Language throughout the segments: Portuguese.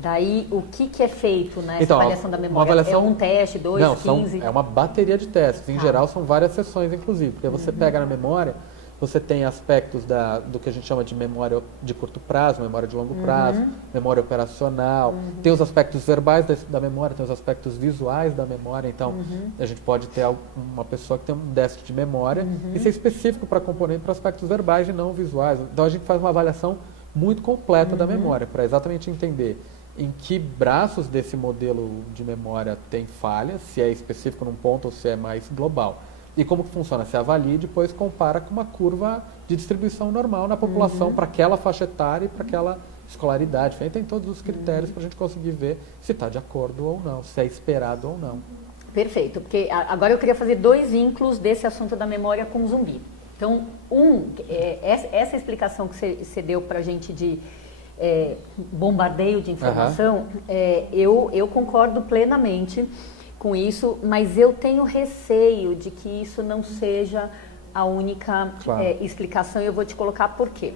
Daí, o que é feito nessa Então, avaliação da memória? avaliação... É um teste, 2, Não, 15? é uma bateria de testes. Em Tá. geral, são várias sessões, inclusive. Porque você pega na memória, você tem aspectos do que a gente chama de memória de curto prazo, memória de longo prazo, memória operacional. Tem os aspectos verbais da memória, tem os aspectos visuais da memória. Então, a gente pode ter uma pessoa que tem um déficit de memória e ser específico para componente para aspectos verbais e não visuais. Então, a gente faz uma avaliação muito completa da memória, para exatamente entender em que braços desse modelo de memória tem falha, se é específico num ponto ou se é mais global. E como que funciona? Você avalia e depois compara com uma curva de distribuição normal na população para aquela faixa etária e para aquela escolaridade. Aí tem todos os critérios para a gente conseguir ver se está de acordo ou não, se é esperado ou não. Perfeito, porque agora eu queria fazer 2 vínculos desse assunto da memória com o zumbi. Então, essa explicação que você deu para a gente de bombardeio de informação, eu concordo plenamente com isso, mas eu tenho receio de que isso não seja a única explicação, e eu vou te colocar por quê.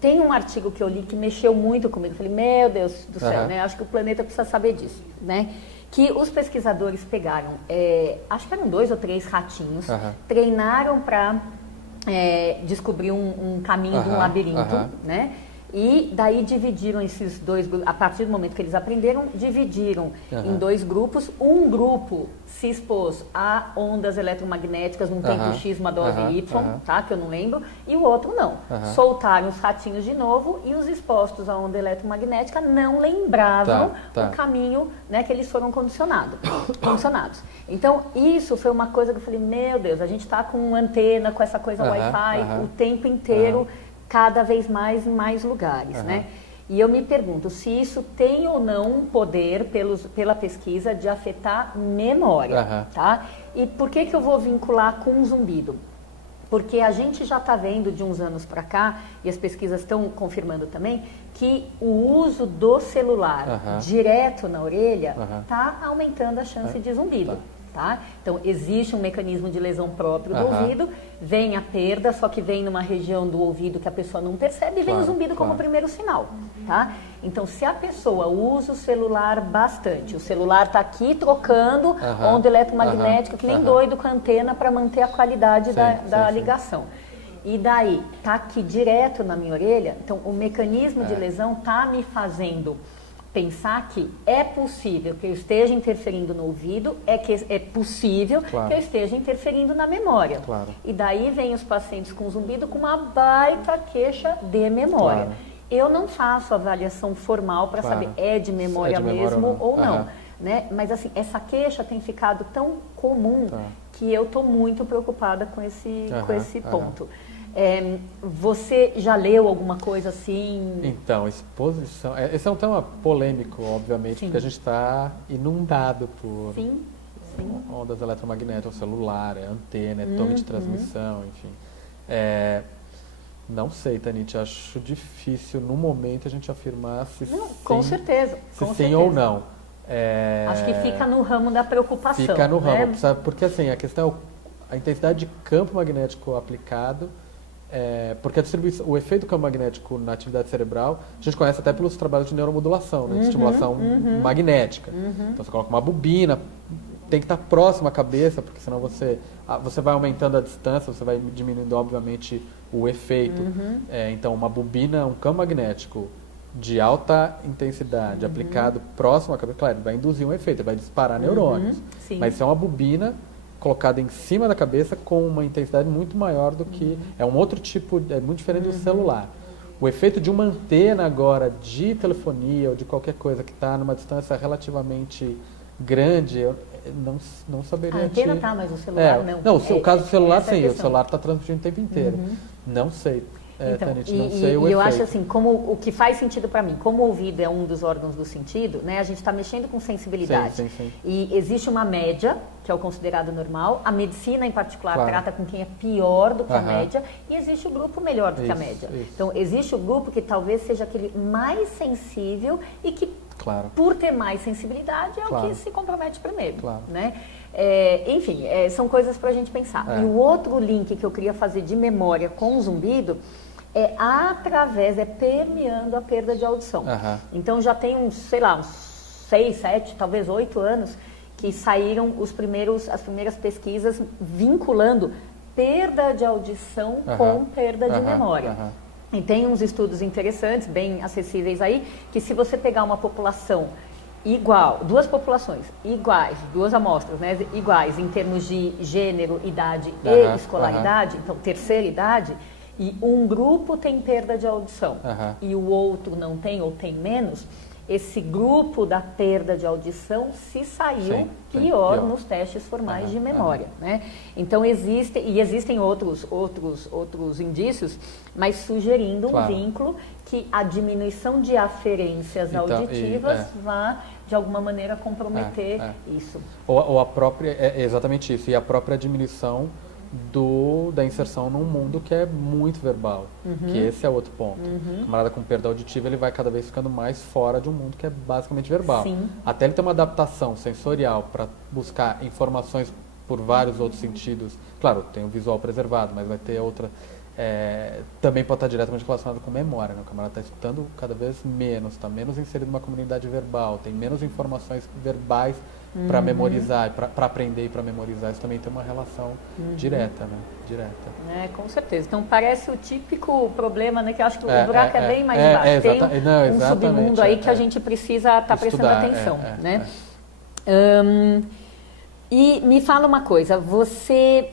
Tem um artigo que eu li que mexeu muito comigo, falei, meu Deus do céu, né? Acho que o planeta precisa saber disso, né? Que os pesquisadores pegaram, acho que eram 2 ou 3 ratinhos, treinaram para descobrir um caminho de um labirinto, né? E daí dividiram esses 2 grupos, a partir do momento que eles aprenderam, dividiram em 2 grupos. Um grupo se expôs a ondas eletromagnéticas num tempo X, uma dose Y, tá? Que eu não lembro, e o outro não. Soltaram os ratinhos de novo e os expostos à onda eletromagnética não lembravam o caminho, né, que eles foram condicionados. Então, isso foi uma coisa que eu falei, meu Deus, a gente está com antena, com essa coisa Wi-Fi o tempo inteiro, cada vez mais em mais lugares, né? E eu me pergunto se isso tem ou não um poder pela pesquisa de afetar memória, tá? E por que eu vou vincular com o zumbido? Porque a gente já está vendo de uns anos para cá, e as pesquisas estão confirmando também, que o uso do celular direto na orelha está aumentando a chance de zumbido. Tá? Então, existe um mecanismo de lesão próprio do ouvido, vem a perda, só que vem numa região do ouvido que a pessoa não percebe e vem o zumbido como primeiro sinal. Tá? Então, se a pessoa usa o celular bastante, o celular está aqui trocando onda eletromagnética, que nem doido com a antena para manter a qualidade da ligação. E daí, tá aqui direto na minha orelha, então o mecanismo de lesão tá me fazendo pensar que é possível que eu esteja interferindo no ouvido, é possível que eu esteja interferindo na memória. E daí vem os pacientes com zumbido com uma baita queixa de memória. Eu não faço avaliação formal para saber de memória mesmo ou não. Né? Mas assim, essa queixa tem ficado tão comum que eu estou muito preocupada com esse ponto. Você já leu alguma coisa assim? Então, exposição... Esse é um tema polêmico, obviamente, porque a gente está inundado por ondas eletromagnéticas, celular, antena, torre de transmissão, enfim. Não sei, Tanit, acho difícil no momento a gente afirmar se com certeza. Sim ou não. Acho que fica no ramo da preocupação. Fica no né? ramo, sabe? Porque assim, a questão é a intensidade de campo magnético aplicado. Porque o efeito do campo magnético na atividade cerebral, a gente conhece até pelos trabalhos de neuromodulação, né, de estimulação magnética. Então você coloca uma bobina, tem que estar próximo à cabeça, porque senão você vai aumentando a distância, você vai diminuindo, obviamente, o efeito. Então uma bobina, um campo magnético de alta intensidade aplicado próximo à cabeça, claro, vai induzir um efeito, vai disparar neurônios. Mas se é uma bobina colocada em cima da cabeça com uma intensidade muito maior do que... É um outro tipo, é muito diferente do celular. O efeito de uma antena agora de telefonia ou de qualquer coisa que está numa distância relativamente grande, eu não saberia... A antena tá, mas o celular não. Não, o caso do celular, sim, o celular está transmitindo o tempo inteiro. Não sei. Então, Tanit, não sei o efeito. Eu acho assim, como o que faz sentido para mim, como o ouvido é um dos órgãos do sentido, né, a gente está mexendo com sensibilidade. Sim. E existe uma média, que é o considerado normal, a medicina em particular trata com quem é pior do que a média, e existe o grupo melhor do que a média. Então, existe o grupo que talvez seja aquele mais sensível e que, por ter mais sensibilidade, é o que se compromete primeiro. Né? Enfim, são coisas para a gente pensar. E o outro link que eu queria fazer de memória com o zumbido é permeando a perda de audição. Então já tem uns 6, 7, talvez 8 anos que saíram as primeiras pesquisas vinculando perda de audição com perda de memória. E tem uns estudos interessantes, bem acessíveis aí, que se você pegar uma população igual, duas populações iguais, duas amostras, né, iguais em termos de gênero, idade e escolaridade, então terceira idade, e um grupo tem perda de audição e o outro não tem ou tem menos, esse grupo da perda de audição se saiu pior nos testes formais de memória, né? Então existem outros indícios, mas sugerindo um vínculo que a diminuição de aferências auditivas vá de alguma maneira comprometer isso. Ou a própria, exatamente isso, e a própria diminuição da inserção num mundo que é muito verbal, que esse é outro ponto. O camarada com perda auditiva, ele vai cada vez ficando mais fora de um mundo que é basicamente verbal. Até ele ter uma adaptação sensorial para buscar informações por vários outros sentidos. Claro, tem o visual preservado, mas vai ter outra... também pode estar diretamente relacionado com memória, né? O camarada está escutando cada vez menos, está menos inserido numa comunidade verbal, tem menos informações verbais para memorizar, para aprender e para memorizar. Isso também tem uma relação direta, né? Direta. Com certeza. Então parece o típico problema, né? Que eu acho que o buraco é bem mais baixo. Tem um submundo aí que a gente precisa estar prestando atenção, né? E me fala uma coisa, você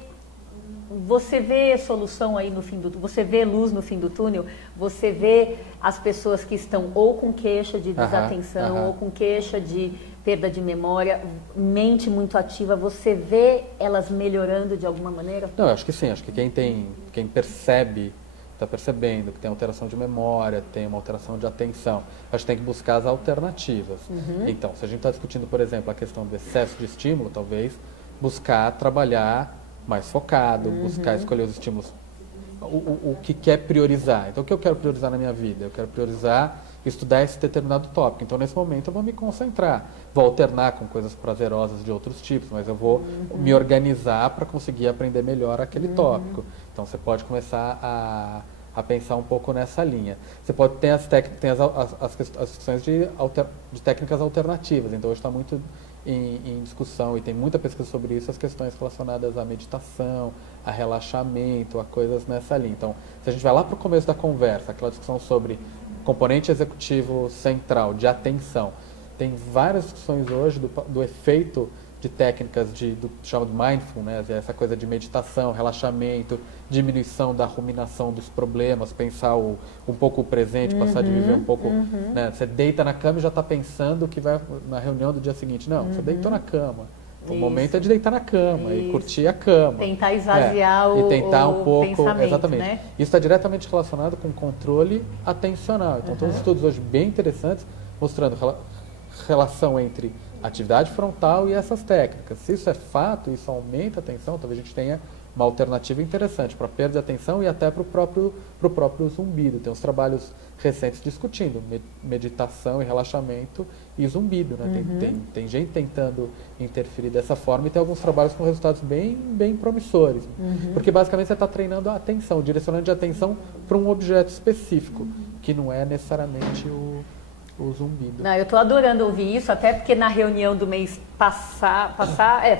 vê solução aí no fim você vê luz no fim do túnel? Você vê as pessoas que estão ou com queixa de desatenção ou com queixa de perda de memória, mente muito ativa, você vê elas melhorando de alguma maneira? Não, eu acho que sim, acho que quem percebe, está percebendo que tem alteração de memória, tem uma alteração de atenção, acho que tem que buscar as alternativas. Então, se a gente está discutindo, por exemplo, a questão do excesso de estímulo, talvez buscar trabalhar mais focado, buscar escolher os estímulos, o que quer priorizar. Então, o que eu quero priorizar na minha vida? Eu quero priorizar estudar esse determinado tópico. Então, nesse momento, eu vou me concentrar. Vou alternar com coisas prazerosas de outros tipos, mas eu vou me organizar para conseguir aprender melhor aquele tópico. Então, você pode começar a pensar um pouco nessa linha. Você pode ter as questões de técnicas alternativas. Então, hoje está muito em discussão e tem muita pesquisa sobre isso, as questões relacionadas à meditação, a relaxamento, a coisas nessa linha. Então, se a gente vai lá para o começo da conversa, aquela discussão sobre componente executivo central, de atenção, tem várias discussões hoje do efeito de técnicas do chamado mindfulness, essa coisa de meditação, relaxamento, diminuição da ruminação dos problemas, pensar um pouco o presente, passar de viver um pouco... Né? Você deita na cama e já está pensando que vai na reunião do dia seguinte. Não, você deitou na cama. O momento é de deitar na cama e curtir a cama. Tentar esvaziar e tentar um pouco, pensamento, exatamente. Né? Isso está diretamente relacionado com controle atencional. Então, todos os estudos hoje bem interessantes, mostrando relação entre atividade frontal e essas técnicas. Se isso é fato, isso aumenta a atenção, talvez a gente tenha uma alternativa interessante para perda de atenção e até para o próprio zumbido. Tem uns trabalhos recentes discutindo meditação e relaxamento e zumbido, né? Tem gente tentando interferir dessa forma e tem alguns trabalhos com resultados bem promissores. Porque basicamente você está treinando a atenção, direcionando de atenção para um objeto específico, que não é necessariamente o zumbido. Não, eu estou adorando ouvir isso, até porque na reunião do mês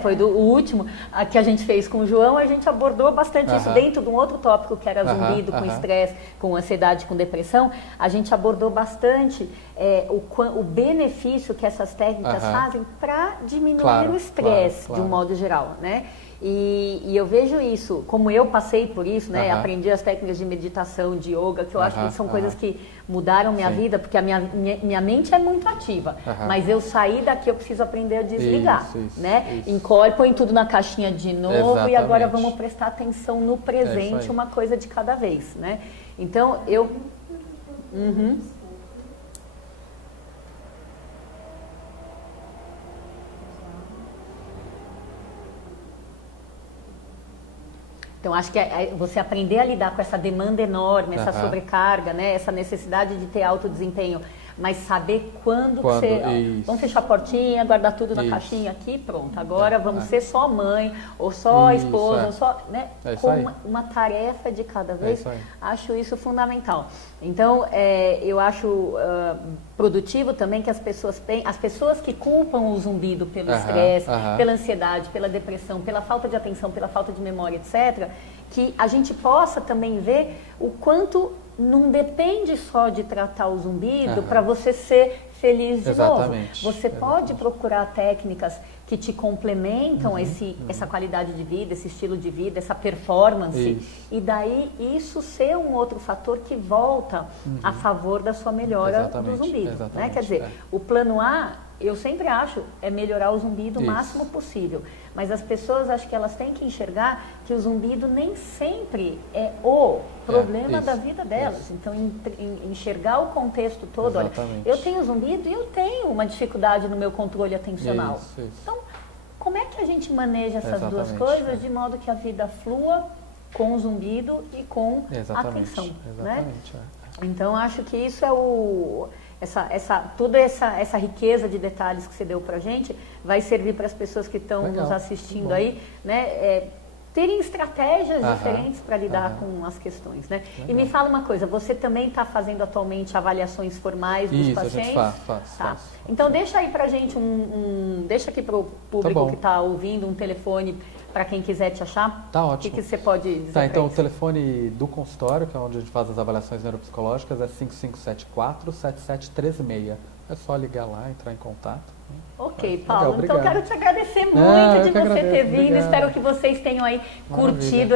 foi o último, a que a gente fez com o João, a gente abordou bastante isso dentro de um outro tópico que era zumbido, com estresse, com ansiedade, com depressão. A gente abordou bastante o benefício que essas técnicas fazem para diminuir o estresse, de um modo geral, né? E eu vejo isso, como eu passei por isso, né? Aprendi as técnicas de meditação, de yoga, que eu acho que são coisas que mudaram minha vida, porque a minha mente é muito ativa, mas eu saí daqui, eu preciso aprender a desligar, né? Encolhe, põe tudo na caixinha de novo e agora vamos prestar atenção no presente, uma coisa de cada vez, né? Então, eu... Então, acho que você aprender a lidar com essa demanda enorme, essa sobrecarga, né? Essa necessidade de ter alto desempenho, mas saber quando Quando, você... ó, isso. vamos fechar a portinha, guardar tudo na Isso. caixinha aqui, pronto. Agora vamos é. ser só mãe, ou só Isso, esposa, é. ou só... Né? É isso Com aí. uma tarefa de cada vez, isso aí. acho isso fundamental. Então, eu acho produtivo também que as pessoas que culpam o zumbido pelo estresse, pela ansiedade, pela depressão, pela falta de atenção, pela falta de memória, etc., que a gente possa também ver o quanto não depende só de tratar o zumbido para você ser feliz de Exatamente. novo. Você pode Exatamente. procurar técnicas que te complementam essa qualidade de vida, esse estilo de vida, essa performance. Isso. E daí isso ser um outro fator que volta a favor da sua melhora Exatamente, do zumbido. Né? exatamente, Quer dizer, o plano A, eu sempre acho, é melhorar o zumbido o Isso. máximo possível. Mas as pessoas, acho que elas têm que enxergar que o zumbido nem sempre é o problema da vida delas. isso. Então, enxergar o contexto todo. Olha, Exatamente. eu tenho zumbido e eu tenho uma dificuldade no meu controle atencional. Isso. Então, como é que a gente maneja essas duas Exatamente, coisas de modo que a vida flua com o zumbido e com a atenção? Né? Exatamente. Então, acho que isso é toda essa riqueza de detalhes que você deu pra gente vai servir para as pessoas que estão nos assistindo aí, né? Terem estratégias diferentes para lidar com as questões, né? Legal. E me fala uma coisa, você também está fazendo atualmente avaliações formais dos pacientes? Isso, a gente faz. Então deixa aí pra gente deixa aqui pro público que está ouvindo um telefone para quem quiser te achar. Tá ótimo. O que você pode dizer? Tá, então o eles? telefone do consultório, que é onde a gente faz as avaliações neuropsicológicas, é 5574-7736. É só ligar lá, entrar em contato. Ok, Legal, Paulo. Então obrigado. quero te agradecer muito Não, de eu que você ter agradeço, vindo. obrigado. Espero que vocês tenham aí curtido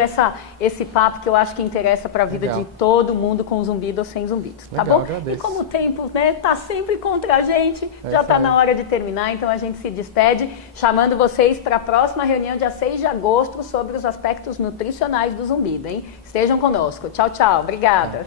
esse papo que eu acho que interessa para a vida Legal. de todo mundo, com zumbido ou sem zumbido. Tá Legal, bom? agradeço. E como o tempo tá sempre contra a gente, já isso está aí. na hora de terminar, então a gente se despede, chamando vocês para a próxima reunião, dia 6 de agosto, sobre os aspectos nutricionais do zumbido, hein? Estejam conosco. Tchau, tchau. Obrigada.